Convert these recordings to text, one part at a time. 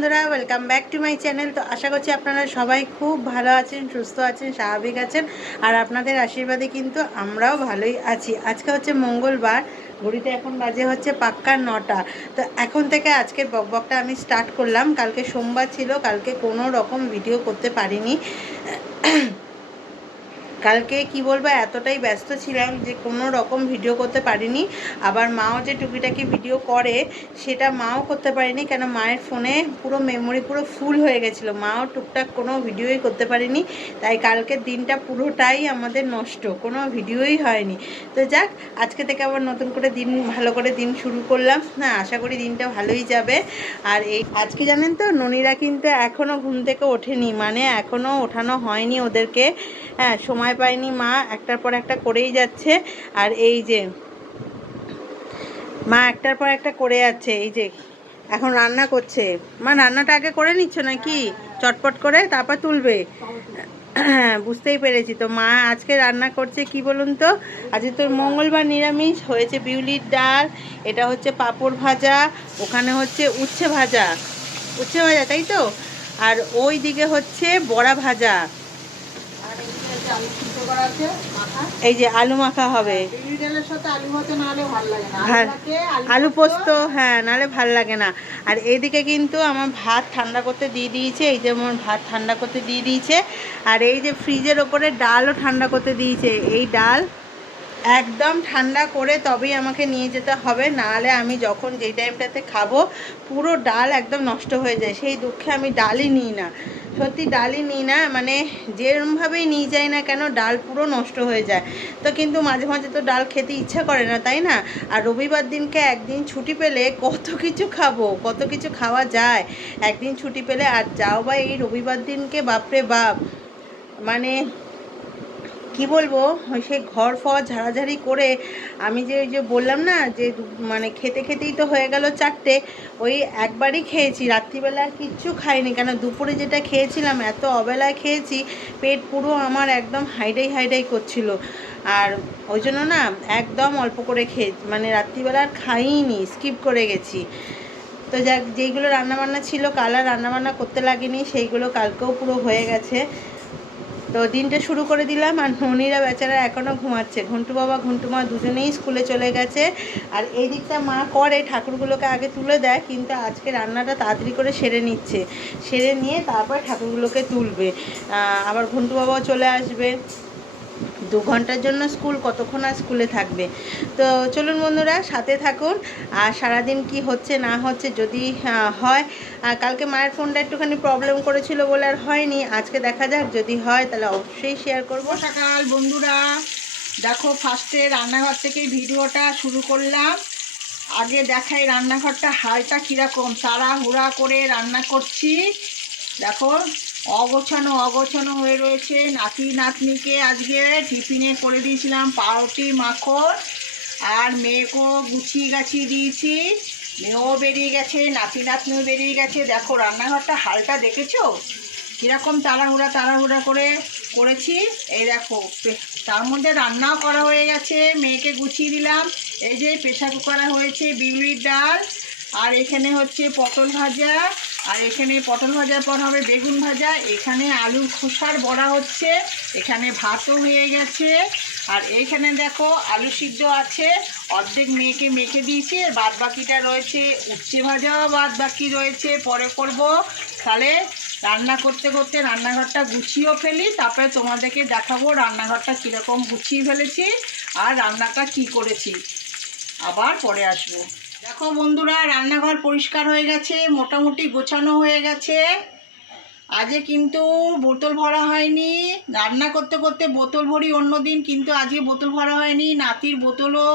বন্ধুরা welcome back to my channel তো আশা করছি আপনারা সবাই খুব ভালো আছেন, সুস্থ আছেন, স্বাভাবিক আছেন, আর আপনাদের আশীর্বাদে কিন্তু আমরাও ভালোই আছি। আজকে হচ্ছে মঙ্গলবার, ঘড়িতে এখন বাজে হচ্ছে পাক্কা নটা। তো এখন থেকে আজকের বকবকটা আমি স্টার্ট করলাম। কালকে সোমবার ছিল, কালকে কোনো রকম ভিডিও করতে পারিনি। কালকে কি বলব, এতটাই ব্যস্ত ছিলাম যে কোনো রকম ভিডিও করতে পারিনি। আবার মাও যে টুকিটাকি ভিডিও করে, সেটা মাও করতে পারিনি কেন মায়ের ফোনে পুরো মেমোরি পুরো ফুল হয়ে গেছিল। মাও টুকটাক কোনো ভিডিওই করতে পারিনি। তাই কালকের দিনটা পুরোটাই আমাদের নষ্ট, কোনো ভিডিওই হয়নি। তো যাক, আজকে থেকে আবার নতুন করে দিন, ভালো করে দিন শুরু করলাম। না আশা করি দিনটা ভালোই যাবে। আর এই আজকে জানেন তো, ননীরা কিন্তু এখনও ঘুম থেকে ওঠেনি। মানে এখনও ওঠানো হয়নি ওদেরকে। হ্যাঁ সময় পায়নি মা, একটার পর একটা করেই যাচ্ছে। আর এই যে, মা একটার পর একটা করে যাচ্ছে, এই যে, এখন রান্না করছে। মা, রান্নাটা আগে করে নিচ্ছ নাকি? চটপট করে, তারপর তুলবে। হ্যাঁ বুঝতেই পেরেছি। তো মা আজকে রান্না করছে কি বলুন তো? আজকে তোর মঙ্গলবার নিরামিষ, হয়েছে বিউলির ডাল, এটা হচ্ছে পাঁপড় ভাজা, ওখানে হচ্ছে উচ্ছে ভাজা। উচ্ছে ভাজা, তাই তো? আর ওই দিকে হচ্ছে বড়া ভাজা আর এদিকে যে আলু সিদ্ধ করা আছে, মাখা। এই যে আলু মাখা হবে। আলু পোস্ত হ্যাঁ নালে ভালো লাগে না। আর এইদিকে কিন্তু আমার ভাত ঠান্ডা করতে দিয়ে দিয়েছে, এই যে আমার ভাত ঠান্ডা করতে দিয়ে দিয়েছে। আর এই যে ফ্রিজের ওপরে ডালও ঠান্ডা করতে দিয়েছে। এই ডাল একদম ঠান্ডা করে তবেই আমাকে নিয়ে যেতে হবে নাহলে আমি যখন যেই টাইমটাতে খাব, পুরো ডাল একদম নষ্ট হয়ে যায়। সেই দুঃখে আমি ডালই নিই না। সত্যি ডালই নিই না মানে যেরমভাবেই নিয়ে যাই না কেন ডাল পুরো নষ্ট হয়ে যায়। তো কিন্তু মাঝে মাঝে তো ডাল খেতে ইচ্ছা করে না, তাই না? আর রবিবার দিনকে একদিন ছুটি পেলে কত কিছু খাব, কত কিছু খাওয়া যায়। একদিন ছুটি পেলে আর যাও বা এই রবিবার দিনকে, বাপরে বাপ। মানে কি বলব? ওই সেই ঘর ফর ঝাড়াঝাড়ি করে আমি যে যে বললাম না যে মানে খেতে খেতেই তো হয়ে গেল চারটে, ওই একবারই খেয়েছি। রাত্রিবেলা আর কিচ্ছু খাইনি। কেন? দুপুরে যেটা খেয়েছিলাম, এত অবেলায় খেয়েছি, পেট পুরো আমার একদম হাইডাই হাইডাই করছিল। আর ওই জন্য না একদম অল্প করে খেয়ে মানে রাত্রিবেলা আর খাইনি, স্কিপ করে গেছি। তো যাক, যেইগুলো রান্নাবান্না ছিল, কাল আর রান্নাবান্না করতে লাগেনি, সেইগুলো কালকেও পুরো হয়ে গেছে। তো দিনটা শুরু করে দিলাম আর ননিরা বেচারা এখনও ঘুমাচ্ছে। ঘন্টু বাবা, ঘন্টু মা দুজনেই স্কুলে চলে গেছে। আর এই দিকটা মা করে, ঠাকুরগুলোকে আগে তুলে দেয়, কিন্তু আজকে রান্নাটা তাড়াতাড়ি করে সেরে নিচ্ছে। সেরে নিয়ে তারপর ঠাকুরগুলোকে তুলবে। আবার ঘন্টু বাবাও চলে আসবে। দু ঘণ্টার জন্য স্কুল কতক্ষণ আর স্কুলে থাকবে? তো চলুন বন্ধুরা, সাথে থাকুন। আর সারাদিন কি হচ্ছে, না হচ্ছে, যদি হয় কালকে মায়ের ফোনটা একটুখানি প্রবলেম করেছিল বলে আর হয়নি। আজকে দেখা যাক, যদি হয়, তাহলে অবশ্যই শেয়ার করব। সকাল বন্ধুরা। দেখো ফার্স্টে রান্নাঘর থেকে ভিডিওটা শুরু করলাম। আগে দেখাই রান্নাঘরটা হালটা কীরকম তাড়া হুড়া করে রান্না করছি। দেখো অগোছানো অগোছানো হয়ে রয়েছে। নাতি, নাতনিকে আজকে টিফিনে করে দিয়েছিলাম পাউরুটি, মাখন। আর মেয়েকেও গুছিয়ে গাছিয়ে দিয়েছি। মেয়েও বেরিয়ে গেছে, নাতি, নাতনিও বেরিয়ে গেছে। দেখো, রান্নাঘরটা হালটা দেখেছ? কীরকম তাড়াহুড়া তাড়াহুড়া করে করেছি। এই দেখো তার মধ্যে রান্নাও করা হয়ে গেছে। মেয়েকে গুছিয়ে দিলাম। এই যে প্রেশার কুকারে হয়েছে বিউলির ডাল। আর এখানে হচ্ছে পটল ভাজা। আর এখানে পটল ভাজার পর হবে বেগুন ভাজা। এখানে আলু খোসার বড়া হচ্ছে। এখানে ভাতও হয়ে গেছে। আর এইখানে দেখো আলু সিদ্ধ আছে। অর্ধেক মেয়েকে মেখে দিয়েছি। আর বাদ বাকিটা রয়েছে, উচ্ছে ভাজাও বাদ বাকি রয়েছে। পরে করব। তাহলে রান্না করতে করতে রান্নাঘরটা গুছিয়েও ফেলি। তারপরে তোমাদেরকে দেখাবো রান্নাঘরটা কীরকম গুছিয়ে ফেলেছি আর রান্নাটা কি করেছি। আবার পরে আসব। দেখো বন্ধুরা, রান্নাঘর পরিষ্কার হয়ে গেছে, মোটামুটি গোছানো হয়ে গেছে। আজকে কিন্তু বোতল ভরা হয়নি। রান্না করতে করতে বোতল ভরি অন্য দিন, কিন্তু আজকে বোতল ভরা হয়নি, নাতির বোতলও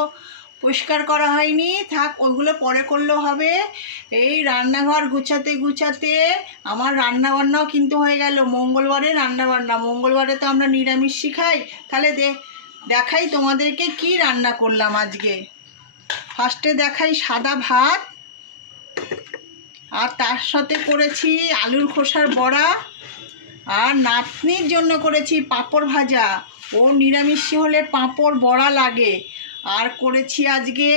পরিষ্কার করা হয়নি। থাক, ওইগুলো পরে করলেও হবে। এই রান্নাঘর গুছাতে গুছাতে আমার রান্না বান্নাও কিন্তু হয়ে গেল। মঙ্গলবারে রান্না বান্না মঙ্গলবারে তো আমরা নিরামিষ শিখাই। তাহলে দেখাই তোমাদেরকে কি রান্না করলাম আজকে। ফার্স্টে দেখাই সাদা ভাত, আর তার সাথে করেছি আলুর খোসার বড়া, আর নাতনির জন্য করেছি পাঁপড় ভাজা। ও নিরামিষ হলে পাঁপড় বড়া লাগে। আর করেছি আজকে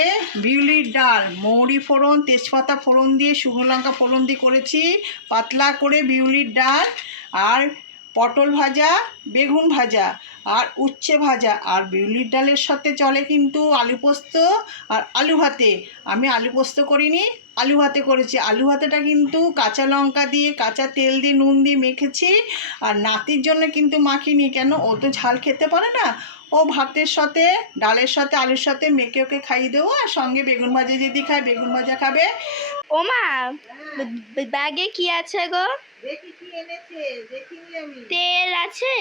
বিউলির ডাল, মৌরি ফোড়ন, তেজপাতা ফোড়ন দিয়ে, শুকনো লঙ্কা ফোড়ন দিয়ে করেছি, পাতলা করে বিউলির ডাল। আর পটল ভাজা, বেগুন ভাজা আর উচ্ছে ভাজা। আর বিউলির ডালের সাথে চলে কিন্তু আলু পোস্ত আর আলু ভাতে। আমি আলু পোস্ত করিনি, আলু ভাতে করেছি। আলু ভাতেটা কিন্তু কাঁচা লঙ্কা দিয়ে, কাঁচা তেল দিয়ে, নুন দিয়ে মেখেছি আর নাতির জন্য কিন্তু মাখিনি কেন? ও তো ঝাল খেতে পারে না। ও ভাতের সাথে, ডালের সাথে, আলুর সাথে মেখে ওকে খাইয়ে দেবো আর সঙ্গে বেগুন ভাজা যদি খায়, বেগুন ভাজা খাবে। ওমা, ব্যাগে কি আছে গো? দেখি কি এনেছে দেখিনি আমি। তেল আছে?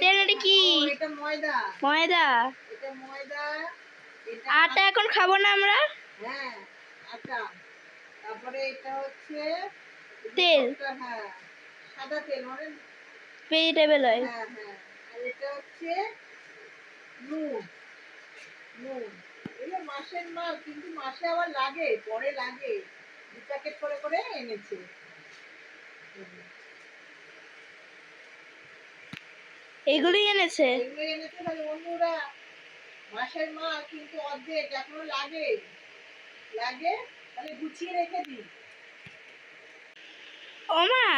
তেল এটা কি? এটা ময়দা। ময়দা? এটা ময়দা এটা আটা এখন খাব না আমরা? হ্যাঁ আটা। তারপরে এটা হচ্ছে তেল। হ্যাঁ সাদা তেল মানে ভেজিটেবল অয়েল হ্যাঁ হ্যাঁ। আর এটা হচ্ছে নুন। নুন। এগুলো মাসের মাল কিন্তু মাসে আবার লাগে পরে লাগে। দু প্যাকেট করে করে এনেছে। এগুলোই এনেছে? এগুলো এনেছে তাহলে বন্ধুরা? মাসের মাল কিন্তু অর্ধেক এখনও লাগে। লাগে? তাহলে গুছিয়ে রেখে দিই। ওমা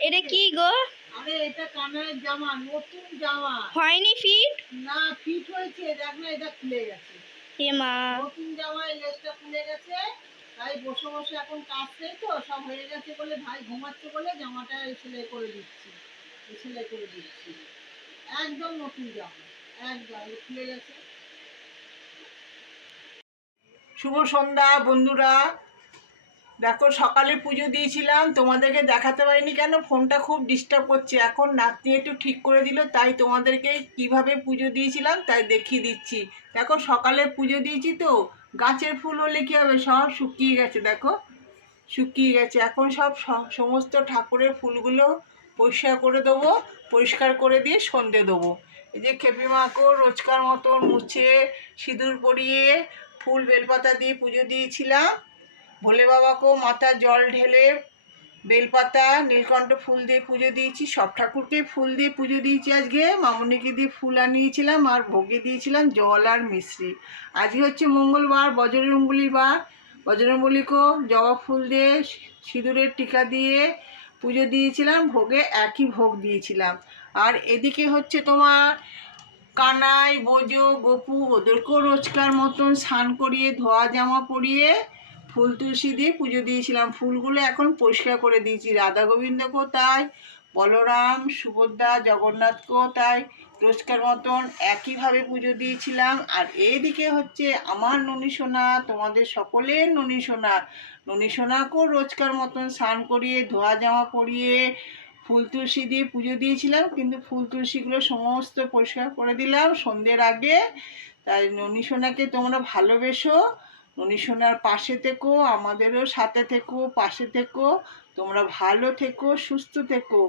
এটা কি গো? আরে এটা কানের জামা নতুন জামা। হয়নি ফিট? না ফিট হয়েছে দেখ না এটা খুলে গেছে। এ মা। নতুন জামায় খুলে গেছে। তাই বসে বসে এখন কাজ নেই তো, সব হয়ে গেছে বলে ভাই ঘুমাচ্ছে বলে জামাটা সেলাই করে দিচ্ছি সেলাই করে দিচ্ছি। একদম নতুন জামা, একদম খুলে গেছে। শুভ সন্ধ্যা বন্ধুরা। দেখো সকালে পুজো দিয়েছিলাম, তোমাদেরকে দেখাতে পারিনি কেন? ফোনটা খুব ডিস্টার্ব করছে। এখন নাতনি একটু ঠিক করে দিল, তাই তোমাদেরকে কীভাবে পুজো দিয়েছিলাম তাই দেখিয়ে দিচ্ছি। দেখো সকালে পুজো দিয়েছি তো গাছের ফুল হলে কী হবে? সব শুকিয়ে গেছে, দেখো। শুকিয়ে গেছে। এখন সব সমস্ত ঠাকুরের ফুলগুলো পরিষ্কার করে দেবো, পরিষ্কার করে দিয়ে সন্ধে দেবো। এই যে খেপি মাকেও রোজকার মতন মুছে সিঁদুর পরিয়ে ফুল বেলপাতা দিয়ে পুজো দিয়েছিলাম। ভোলে বাবাকেও মাথা জল ঢেলে বেলপাতা, নীলকণ্ঠ ফুল দিয়ে পুজো দিয়েছি, সব ঠাকুরকে ফুল দিয়ে পুজো দিয়েছি আজকে। মামনিকে দিয়ে ফুল আনিয়েছিলাম আর ভোগে দিয়েছিলাম জল আর মিশ্রি। আজকে হচ্ছে মঙ্গলবার বজরঙ্গলি বার। বজরঙ্গলিকেও জবা ফুল দিয়ে সিঁদুরের টিকা দিয়ে পুজো দিয়েছিলাম, ভোগে একই ভোগ দিয়েছিলাম। আর এদিকে হচ্ছে তোমার কানাই, বোজো, গপু, ওদেরকেও রোজকার মতন স্নান করিয়ে, ধোয়া জামা পরিয়ে ফুল তুলসী দিয়ে পুজো দিয়েছিলাম। ফুলগুলো এখন পরিষ্কার করে দিয়েছি। রাধা গোবিন্দকেও তাই, বলরাম, সুভদ্রা, জগন্নাথকেও তাই রোজকার মতন একইভাবে পুজো দিয়েছিলাম। আর এইদিকে হচ্ছে আমার ননী সোনা, তোমাদের সকলের ননী সোনা। ননী সোনাকেও রোজকার মতন স্নান করিয়ে, ধোয়া জামা পরিয়ে, ফুল তুলসী দিয়ে পুজো দিয়েছিলাম। কিন্তু ফুল তুলসীগুলো সমস্ত পরিষ্কার করে দিলাম সন্ধ্যের আগে। তাই ননী সোনাকে তোমরা ভালোবেসো। ননী সোনার পাশে থেকো, আমাদেরও সাথে থেকো, পাশে থেকো, তোমরা ভালো থেকো, সুস্থ থেকো।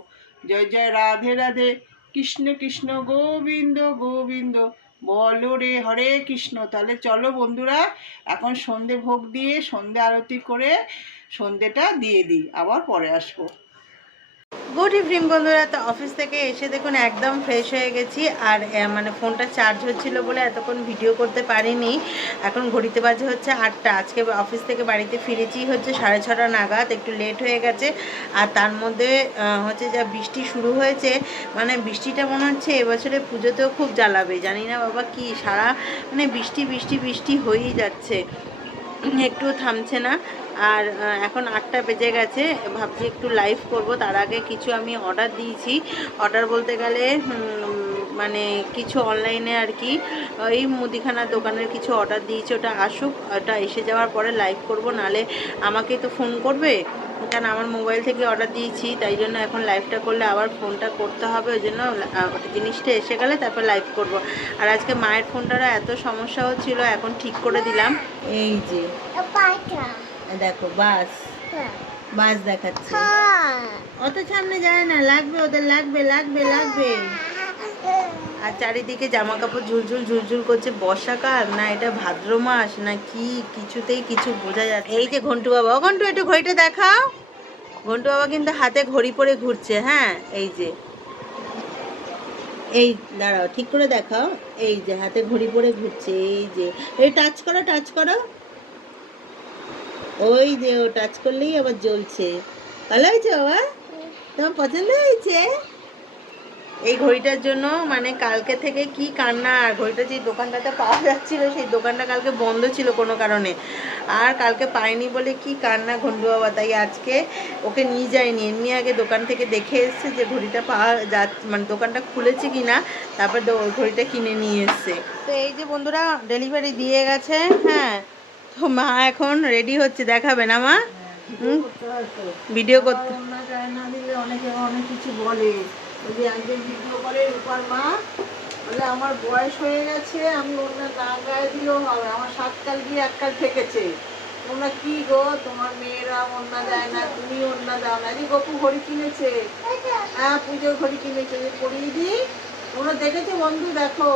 জয় জয়, রাধে রাধে, কৃষ্ণ কৃষ্ণ, গোবিন্দ গোবিন্দ। বলো রে হরে কৃষ্ণ, তাহলে চলো বন্ধুরা, এখন সন্ধে ভোগ দিয়ে সন্ধে আরতি করে সন্ধেটা দিয়ে দিই, আবার পরে আসব। গুড ইভিনিং বন্ধুরা। তো অফিস থেকে এসে দেখুন, একদম ফ্রেশ হয়ে গেছি। আর মানে ফোনটা চার্জ হচ্ছিল বলে এতক্ষণ ভিডিও করতে পারিনি। এখন ঘড়িতে বাজে হচ্ছে আটটা। আজকে অফিস থেকে বাড়িতে ফিরেছি হচ্ছে সাড়ে ছটা নাগাদ। একটু লেট হয়ে গেছে। আর তার মধ্যে হচ্ছে যা বৃষ্টি শুরু হয়েছে মানে বৃষ্টিটা মনে হচ্ছে এবছরে পুজোতেও খুব জ্বালাবে। জানি না বাবা কি সারা মানে বৃষ্টি বৃষ্টি বৃষ্টি হয়েই যাচ্ছে। একটু থামছে না। আর এখন আটটা বেজে গেছে ভাবছি একটু লাইভ করব। তার আগে কিছু আমি অর্ডার দিয়েছি। অর্ডার বলতে গেলে মানে কিছু অনলাইনে আর কি ওই মুদিখানা দোকানের কিছু অর্ডার দিয়েছি। ওটা আসুক ওটা এসে যাওয়ার পরে লাইভ করব। নালে আমাকে তো ফোন করবে কারণ আমার মোবাইল থেকে অর্ডার দিয়েছি। তাই জন্য এখন লাইভটা করলে আবার ফোনটা করতে হবে। ওই জন্য জিনিসটা এসে গেলে তারপর লাইভ করব। আর আজকে মায়ের ফোনটারও এত সমস্যা হচ্ছিল এখন ঠিক করে দিলাম। এই যে। দেখো বাস। বাস দেখাচ্ছে। অত সামনে যায় না লাগবে ওদের লাগবে লাগবে লাগবে। আর চারিদিকে জামা কাপড় ঝুলঝুল ঝুলঝুল করছে। বর্ষাকাল না এটা ভাদ্র মাস না কি কিছুতেই কিছু বোঝা যাচ্ছে এই যে ঘন্টু বাবা ও ঘন্টু একটু ঘড়িটা দেখাও। ঘন্টু বাবা কিন্তু হাতে ঘড়ি পরে ঘুরছে হ্যাঁ এই যে। এই দাঁড়াও ঠিক করে দেখাও। এই যে হাতে ঘড়ি পরে ঘুরছে এই যে। এই টাচ করো টাচ করো। ওই যে ও টাচ করলেই আবার জ্বলছে। ভালো হয়েছে বাবা? তোমার পছন্দ হয়েছে? এই ঘড়িটার জন্য মানে কালকে থেকে কি কান্না, আর ঘড়িটা যে দোকানটাতে পাওয়া যাচ্ছিল, সেই দোকানটা কালকে বন্ধ ছিল কোনো কারণে। আর কালকে পাইনি বলে কি কান্না ঘন্টু বাবা? তাই আজকে ওকে নিয়ে যায়নি এমনি আগে দোকান থেকে দেখে এসছে যে ঘড়িটা পাওয়া যা মানে দোকানটা খুলেছে কি না তারপর ঘড়িটা কিনে নিয়ে এসছে। তো এই যে বন্ধুরা ডেলিভারি দিয়ে গেছে হ্যাঁ। মা এখন রেডি হচ্ছে, দেখাবে না মা? তো ভিডিও করতে। না দিলে অনেকে অনেক কিছু বলে। একজন ভিডিও করে, রূপার মা, বলে, আমার বয়স হয়ে গেছে, আমি না গায়ে হবে, আমার সাতকাল গিয়ে এককাল থেকেছে। তোমরা তোমার মেয়েরা না, তুমি দাও না। ঘড়ি কিনেছে। হ্যাঁ পুজোর ঘড়ি তোমরা দেখেছ বন্ধু, দেখো।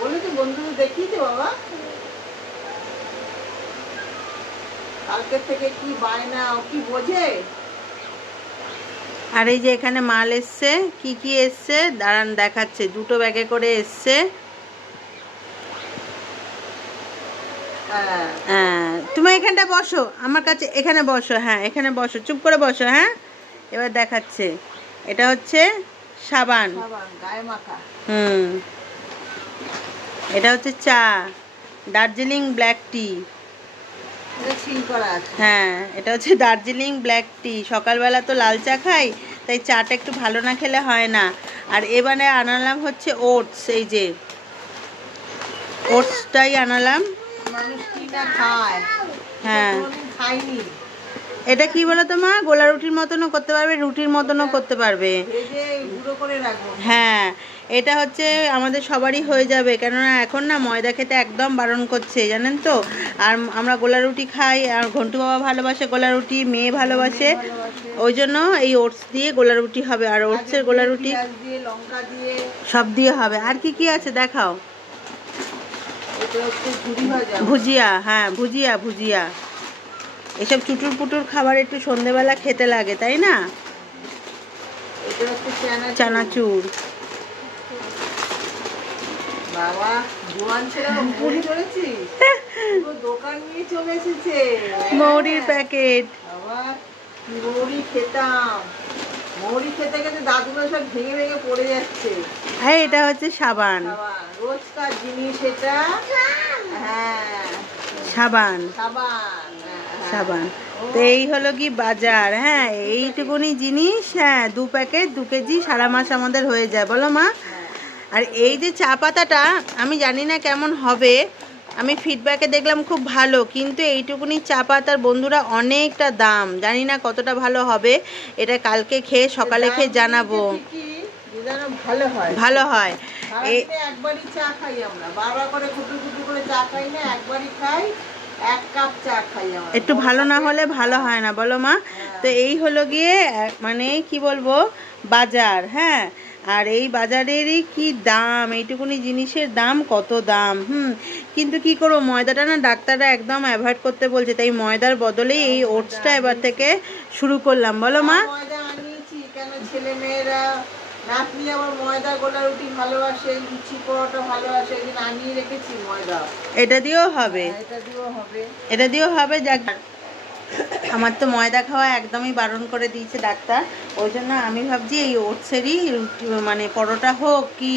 বলেছ বন্ধু দেখিয়েছে বাবা। কালকে থেকে কি বায়না ও কি বোঝে? আর এই যে এখানে মাল এসছে কি কি এসছে? দাঁড়ান দেখাচ্ছে। দুটো ব্যাগে করে এসছে। হ্যাঁ। হ্যাঁ তুমি এখানটা বসো। আমার কাছে এখানে বসো হ্যাঁ এখানে বসো। চুপ করে বসো হ্যাঁ? এবার দেখাচ্ছে। এটা হচ্ছে সাবান। হুম। এটা হচ্ছে চা। Darjeeling black tea. হ্যাঁ এটা হচ্ছে দার্জিলিং ব্ল্যাক টি। সকালবেলা তো লাল চা খাই তাই চাটা একটু ভালো না খেলে হয় না। আর এবারে আনালাম হচ্ছে ওটস এই যে। ওটসটাই আনালাম। মানুষ কি না খায়? হ্যাঁ। খাইনি। এটা কি বলো তো মা? গোলা রুটির মতনও করতে পারবে রুটির মতনও করতে পারবে। হ্যাঁ এটা হচ্ছে আমাদের সবারই হয়ে যাবে। কেননা এখন না ময়দা খেতে একদম বারণ করছে জানেন তো? আর আমরা গোলা রুটি খাই আর ঘন্টু বাবা ভালোবাসে গোলা রুটি মেয়ে ভালোবাসে। ওই জন্য এই ওটস দিয়ে গোলা রুটি হবে আর ওটসের গোলা রুটি সব দিয়ে হবে। আর কি কি আছে দেখাও? ভুজিয়া হ্যাঁ ভুজিয়া ভুজিয়া। এসব চুটুর পুটুর খাবার একটু সন্ধেবেলা খেতে লাগে তাই না? এটা হচ্ছে চানা চানাচুর। মৌরির। প্যাকেট। মৌরি খেতাম। মৌরি খেতে খেতে দাঁতগুলো সব ভেঙে ভেঙে পড়ে যাচ্ছে। হ্যাঁ এটা হচ্ছে সাবান রোজকার জিনিস এটা। হ্যাঁ। সাবান। সাবান হ্যাঁ, সাবান। তো এই হলো কি বাজার হ্যাঁ এইটুকুনি জিনিস হ্যাঁ দু প্যাকেট, দু কেজি, সারা মাস আমাদের হয়ে যায়, বলো মা। আর এই যে চা পাতাটা, আমি জানি না কেমন হবে, আমি ফিডব্যাকে দেখলাম খুব ভালো, কিন্তু এইটুকুনি চা পাতার বন্ধুরা অনেকটা দাম, জানি না কতটা ভালো হবে, এটা কালকে খেয়ে সকালে খেয়ে জানাব। ভালো হয়। ভালো হয় একবারই চা খাই আমরা, বারবার করে খাই না, একবারই খাই। এক কাপ চা খাই একটু ভালো না হলে ভালো হয় না বলো মা? তো এই হলো গিয়ে মানে কি বলব বাজার হ্যাঁ? আর এই বাজারেরই কি দাম এইটুকুনি জিনিসের দাম কত দাম হুম? কিন্তু কি করব ময়দাটা না ডাক্তাররা একদম অ্যাভয়েড করতে বলছে তাই ময়দার বদলে এই ওটসটা এবার থেকে শুরু করলাম বলো মা? ময়দা ছেলে মেয়েরা নাতনি আমার ময়দা গোলা রুটি ভালোবাসে লুচি পরোটা ভালোবাসে ওই জন্য আনিয়ে রেখেছি ময়দা। এটা দিয়েও হবে। এটা দিয়েও হবে। এটা দিয়েও হবে যাক। আমার তো ময়দা খাওয়া একদমই বারণ করে দিয়েছে ডাক্তার। ওই জন্য আমি ভাবছি এই ওটসেরই রুটি মানে পরোটা হোক কি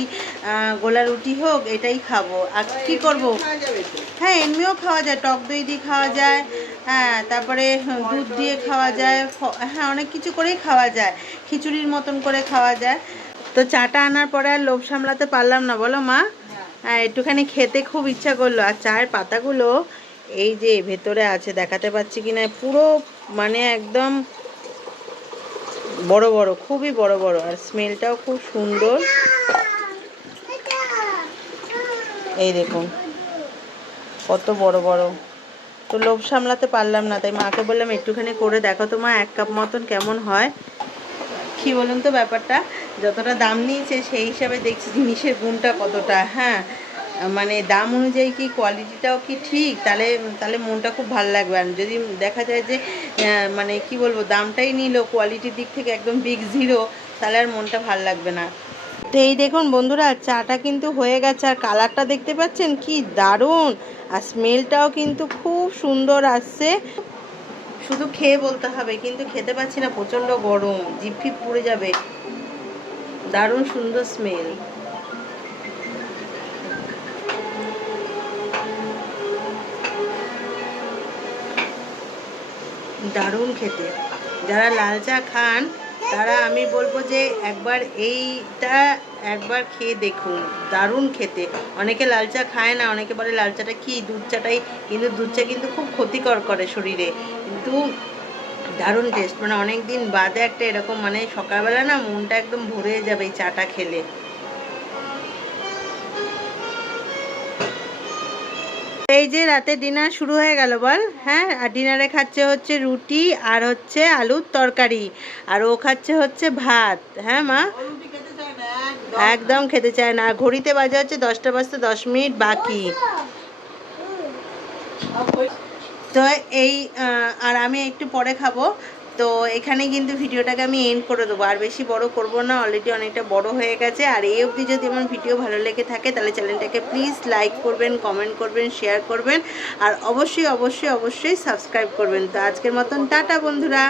গোলা রুটি হোক, এটাই খাব। আর কি করব? হ্যাঁ এমনিও খাওয়া যায়, টক দই দিয়ে খাওয়া যায় হ্যাঁ তারপরে দুধ দিয়ে খাওয়া যায় হ্যাঁ অনেক কিছু করেই খাওয়া যায়, খিচুড়ির মতন করে খাওয়া যায়। তো চাটা আনার পরে আর লোভ সামলাতে পারলাম না, বলো মা। হ্যাঁ একটুখানি খেতে খুব ইচ্ছা করল, আর চায়ের পাতাগুলো এই যে ভেতরে আছে, দেখাতে পাচ্ছি কি না পুরো মানে একদম বড় বড়, খুবই বড় বড়। আর স্মেলটাও খুব সুন্দর। এই দেখুন, কত বড় বড়। তো লোভ সামলাতে পারলাম না, তাই মাকে বললাম, একটুখানি করে দেখো তো মা, এক কাপ মতন কেমন হয়? কি বলুন তো ব্যাপারটা? যতটা দাম নিয়েছে, সেই হিসাবে দেখছি জিনিসের গুণটা কতটা হ্যাঁ। মানে দাম অনুযায়ী কি কোয়ালিটিটাও কি ঠিক? তাহলে তাহলে মনটা খুব ভালো লাগবে। আর যদি দেখা যায় যে মানে কি বলব, দামটাই নিল কোয়ালিটির দিক থেকে একদম বিগ জিরো তাহলে আর মনটা ভালো লাগবে না। তো এই দেখুন বন্ধুরা, চাটা কিন্তু হয়ে গেছে। আর কালারটা দেখতে পাচ্ছেন? কি দারুণ! আর স্মেলটাও কিন্তু খুব সুন্দর আসছে। শুধু খেয়ে বলতে হবে, কিন্তু খেতে পাচ্ছি না, প্রচণ্ড গরম জিভ ফিপ পুড়ে যাবে। দারুণ সুন্দর স্মেল দারুণ খেতে। যারা লাল চা খান, তারা আমি বলব যে একবার এইটা একবার খেয়ে দেখুন। দারুণ খেতে। অনেকে লাল চা খায় না, অনেকে বলে লাল চাটা কি, দুধ চাটাই কিন্তু, দুধ চা কিন্তু খুব ক্ষতিকর করে শরীরে। কিন্তু দারুণ টেস্ট মানে অনেক দিন বাদে একটা এরকম মানে সকালবেলা না মনটা একদম ভরে যাবে এই চাটা খেলে। এই যে রাতে ডিনার শুরু হয়ে গেল বল হ্যাঁ? আর ডিনারে খাচ্ছে হচ্ছে রুটি আর হচ্ছে আলুর তরকারি। আর ও খাচ্ছে হচ্ছে ভাত হ্যাঁ মা? একদম খেতে চায় না। ঘড়িতে বাজে হচ্ছে দশটা বাজতে দশ মিনিট বাকি। তো এই আর আমি একটু পরে খাব। তো এখানে কিন্তু ভিডিওটাকে আমি এন্ড করে দেবো। আর বেশি বড় করব না অলরেডি অনেকটা বড় হয়ে গেছে। আর এই অবধি যদি আমার ভিডিও ভালো লেগে থাকে, তাহলে চ্যানেলটাকে প্লিজ লাইক করবেন কমেন্ট করবেন শেয়ার করবেন। আর অবশ্যই অবশ্যই অবশ্যই সাবস্ক্রাইব করবেন। তো আজকের মতন টাটা বন্ধুরা।